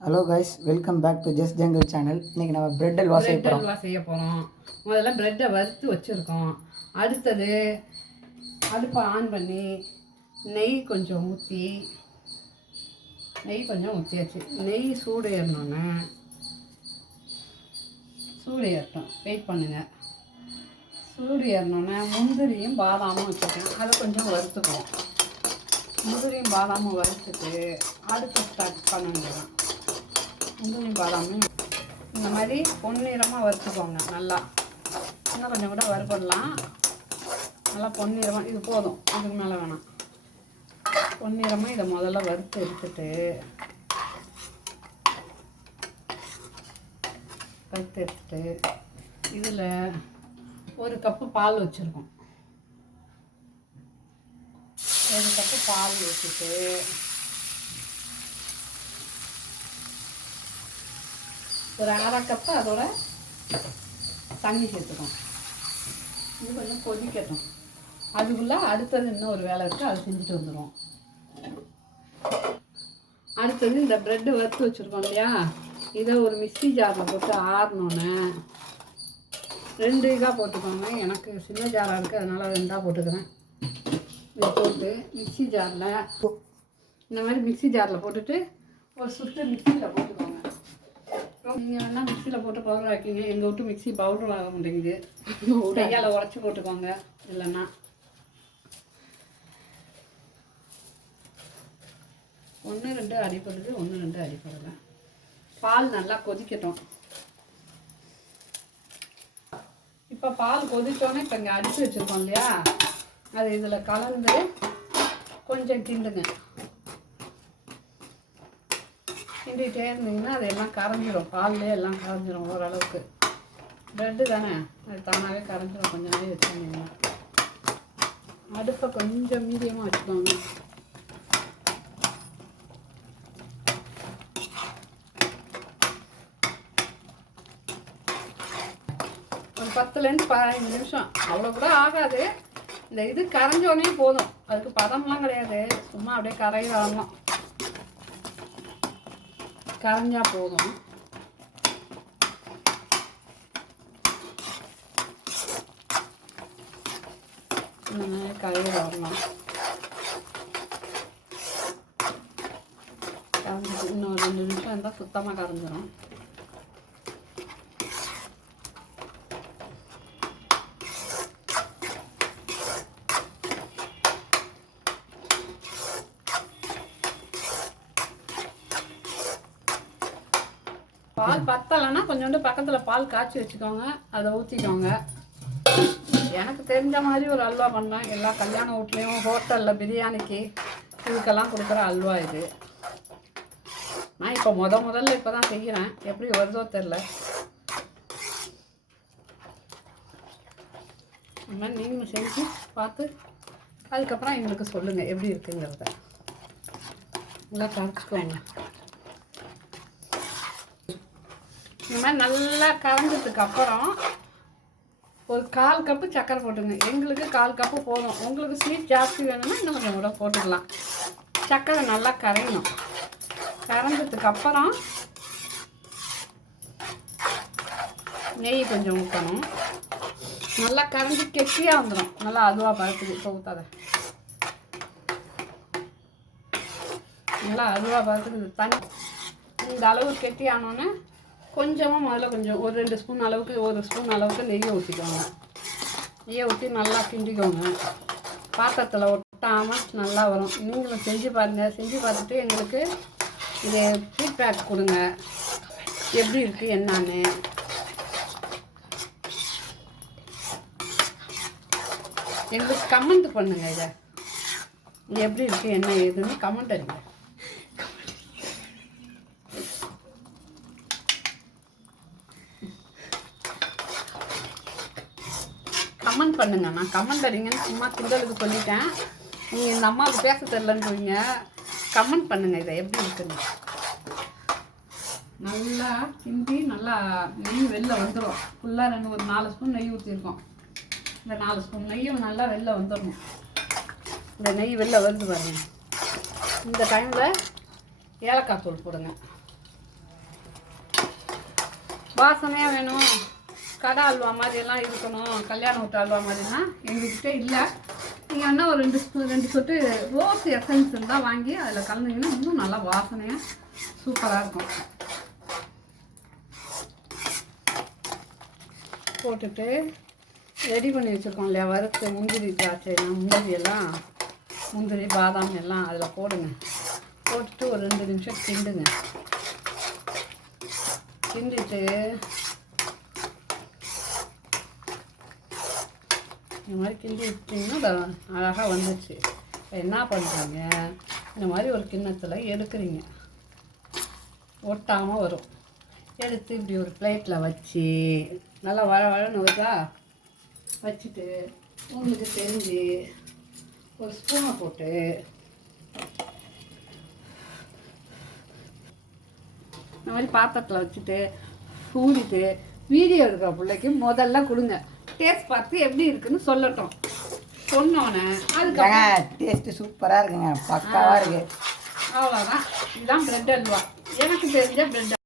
Hello guys welcome back to Just Jungle channel இன்னைக்கு நம்ம bread halwa செய்ய போகிறோம் அல்வா செய்ய போகிறோம் முதல்ல ப்ரெட்டை வறுத்து வச்சுருக்கோம். அடுத்தது அடுப்பை ஆன் பண்ணி நெய் கொஞ்சம் ஊற்றி நெய் கொஞ்சம் ஊற்றியாச்சு நெய் சூடு ஏறினோன்னே சூடு ஏறட்டும் வெயிட் பண்ணுங்கள் சூடு ஏறினோன்னே முந்திரியும் பாதாமும் வச்சுருக்கேன். அதை கொஞ்சம் வறுத்துக்குவோம். முந்திரியும் பாதாமும் வறுத்துட்டு அடுத்து ஸ்டார்ட் பண்ண வேண்டியதான் பாதாமும் இந்த மாதிரி பொன்னிறமாக வறுத்துக்கோங்க நல்லா. இன்னும் கொஞ்சம் கூட வறுப்படலாம் நல்லா பொன்னிறமாக இது போதும். அதுக்கு மேலே வேணாம். பொன்னிறமாக இதை முதல்ல வறுத்து எடுத்துட்டு வறுத்து எடுத்துட்டு இதில் ஒரு கப்பு பால் வச்சுருக்கோம். ஒரு கப்பு பால் ஊற்றிட்டு ஒரு அரை கப்பு அதோட தண்ணி சேர்த்துக்கணும். இது கொஞ்சம் கொதிக்கட்டும். அதுக்குள்ளே அடுத்தது இன்னும் ஒரு வேலை இருக்குது அதை செஞ்சுட்டு வந்துடுவோம். அடுத்தது இந்த ப்ரெட்டு வறுத்து வச்சுருக்கோம் இல்லையா? இதை ஒரு மிக்சி ஜாரில் போட்டு ஆறினோன்னே ரெண்டு இதாக போட்டுக்கோங்க. எனக்கு சின்ன ஜாராக இருக்குது அதனால் ரெண்டாக போட்டுக்கிறேன். இதை போட்டு மிக்சி ஜாரில் இந்த மாதிரி மிக்ஸி ஜாரில் போட்டுட்டு ஒரு சுற்று மிக்ஸியில் போட்டுக்கோங்க. நீங்கள் வேணால் மிக்ஸியில் போட்டு பவுடர் ஆக்கிங்க. எங்கள் விட்டு மிக்ஸி பவுடர் ஆக மாட்டேங்குது. கையால் உடச்சி போட்டுக்கோங்க. இல்லைன்னா. ஒன்று ரெண்டு அடிப்படுது ஒன்று ரெண்டு அடிப்படலை பால் நல்லா கொதிக்கட்டும். இப்போ பால் கொதிச்சோன்னே இப்போ இங்கே அடித்து வச்சுருக்கோம் இல்லையா? அது இதில் கலந்து கொஞ்சம் கிண்டுங்க. கிண்டிகிட்டே இருந்தீங்கன்னா அது எல்லாம் கரைஞ்சிரும். பால்லே எல்லாம் கரைஞ்சிரும் ஓரளவுக்கு. ப்ரெட்டு தானே? அது தானாகவே கரைஞ்சிரும். கொஞ்ச நாளே வச்சுருந்தீங்கன்னா. அடுப்பை கொஞ்சம் மீடியமாக வச்சுக்கோங்க. ஒரு பத்துலேருந்து பதினஞ்சு நிமிஷம். அவ்வளோ கூட ஆகாது. இந்த இது கரைஞ்சோடனே போதும். அதுக்கு பதம்லாம் கிடையாது. சும்மா அப்படியே கரைய கரைஞ்சா போதும். இந்த மாதிரி கரைய கரைஞ்சிட்டு இன்னும் ரெண்டு நிமிஷம் இருந்தால் சுத்தமாக கரைஞ்சிரும். பால் பத்தலைன்னா கொஞ்சோண்டு பக்கத்தில் பால் காய்ச்சி வச்சுக்கோங்க. அதை ஊற்றிக்கோங்க எனக்கு தெரிஞ்ச மாதிரி ஒரு அல்வா பண்ணேன். எல்லா கல்யாண வீட்லேயும் ஹோட்டலில் பிரியாணிக்கு இதுக்கெல்லாம் கொடுக்குற அல்வா இது. நான் இப்போ முத முதல்ல இப்போ தான் செய்கிறேன் எப்படி வருதோ தெரில இந்த மாதிரி நீங்களும் செஞ்சு பார்த்து அதுக்கப்புறம் எங்களுக்கு சொல்லுங்கள் எப்படி இருக்குங்கிறத. நல்லா கரைச்சிக்கோங்க. இந்த மாதிரி நல்லா கரைஞ்சதுக்கு அப்புறம் ஒரு கால் கப்பு சர்க்கரை போட்டுங்க எங்களுக்கு கால் கப்பு போதும். உங்களுக்கு ஸ்வீட் ஜாஸ்தி வேணும்னா இன்னும் கொஞ்சம் கூட போட்டுக்கலாம். சர்க்கரை நல்லா கரையணும். கரைஞ்சதுக்கு அப்புறம் நெய் கொஞ்சம் ஊற்றணும் நல்லா கரைஞ்சி கெட்டியாக வந்துடும் நல்லா அதுவாக பருத்துக்கு இப்போ ஊற்றாத நல்லா அதுவாக பழத்துக்கு இந்த தண்ணி இந்த அளவு கெட்டி ஆனோன்னே கொஞ்சமாக முதல்ல கொஞ்சம் ஒரு ரெண்டு ஸ்பூன் அளவுக்கு ஒரு ஸ்பூன் அளவுக்கு நெய்யை ஊற்றிக்கோங்க நெய்யை ஊற்றி நல்லா கிண்டிக்கோங்க. பாத்திரத்தில் ஒட்டாமல் நல்லா வரும். நீங்களும் செஞ்சு பாருங்கள் செஞ்சு பார்த்துட்டு எங்களுக்கு இது ஃபீட்பேக் கொடுங்க. எப்படி இருக்குது என்னான்னு. எங்களுக்கு கமெண்ட் பண்ணுங்கள் இதை. எப்படி இருக்குது என்ன ஏதுன்னு கமெண்ட் அடிங்க. கமெண்ட் பண்ணுங்க. நான் கமெண்ட் அடிங்கன்னு சும்மா கிண்டலுக்கு சொல்லிட்டேன். நீங்கள் இந்த அம்மாவுக்கு பேச தெரிலன்றீங்க கமெண்ட் பண்ணுங்க. இதை எப்படி இருக்குன்னு. நல்லா கிண்டி நல்லா நெய் வெளில வந்துடும் ஃபுல்லாக ரெண்டு ஒரு நாலு ஸ்பூன் நெய் ஊற்றிருக்கோம் இந்த நாலு ஸ்பூன் நெய்யும் நல்லா வெளில வந்துடணும் இந்த நெய் வெளில வருது பாருங்க. இந்த டைமில் ஏலக்காய் தூள் போடுங்க. வாசனையாக வேணும். கடை அல்வா மாதிரியெல்லாம் இருக்கணும் கல்யாண வீட்டு அல்வா மாதிரினா எங்ககிட்ட இல்லை. நீங்கள் என்ன ஒரு ரெண்டு ஸ்பூ ரெண்டு சொட்டு ரோஸ் எசன்ஸ் இருந்தால் வாங்கி அதில் கலந்தீங்கன்னா இன்னும் நல்லா வாசனையாக சூப்பராக இருக்கும். போட்டுட்டு ரெடி பண்ணி வச்சுருக்கோம் இல்லையா? வறுத்து முந்திரி திராட்சைலாம் முந்திரி எல்லாம் முந்திரி பாதாம் எல்லாம் அதில் போடுங்க. போட்டுட்டு ஒரு ரெண்டு நிமிஷம் கிண்டுங்க. கிண்டிட்டு இந்த மாதிரி கிண்டி விட்டிங்கன்னா அழகாக வந்துச்சு இப்போ என்ன பண்ணுறாங்க இந்த மாதிரி ஒரு கிண்ணத்தில் எடுக்கிறீங்க. ஒட்டாமல் வரும். எடுத்து இப்படி ஒரு பிளேட்டில் வச்சு நல்லா வழ வழன்னு வருதா? வச்சுட்டு உங்களுக்கு தெரிஞ்சு ஒரு ஸ்பூனை போட்டு இந்த மாதிரி பாத்திரத்தில் வச்சுட்டு ஊடிட்டு வீடியோ எடுக்கிற பிள்ளைக்கு முதல்ல கொடுங்க. டேஸ்ட் பார்த்து எப்படி இருக்குன்னு சொல்லட்டும். சொன்னோன்னே அதுக்கப்புறம் டேஸ்ட்டு சூப்பராக இருக்குங்க. பக்காவாக இருக்குது அவ்வளோதான் இதுதான் பிரெட் அல்வா. எனக்கு தெரிஞ்ச பிரெட்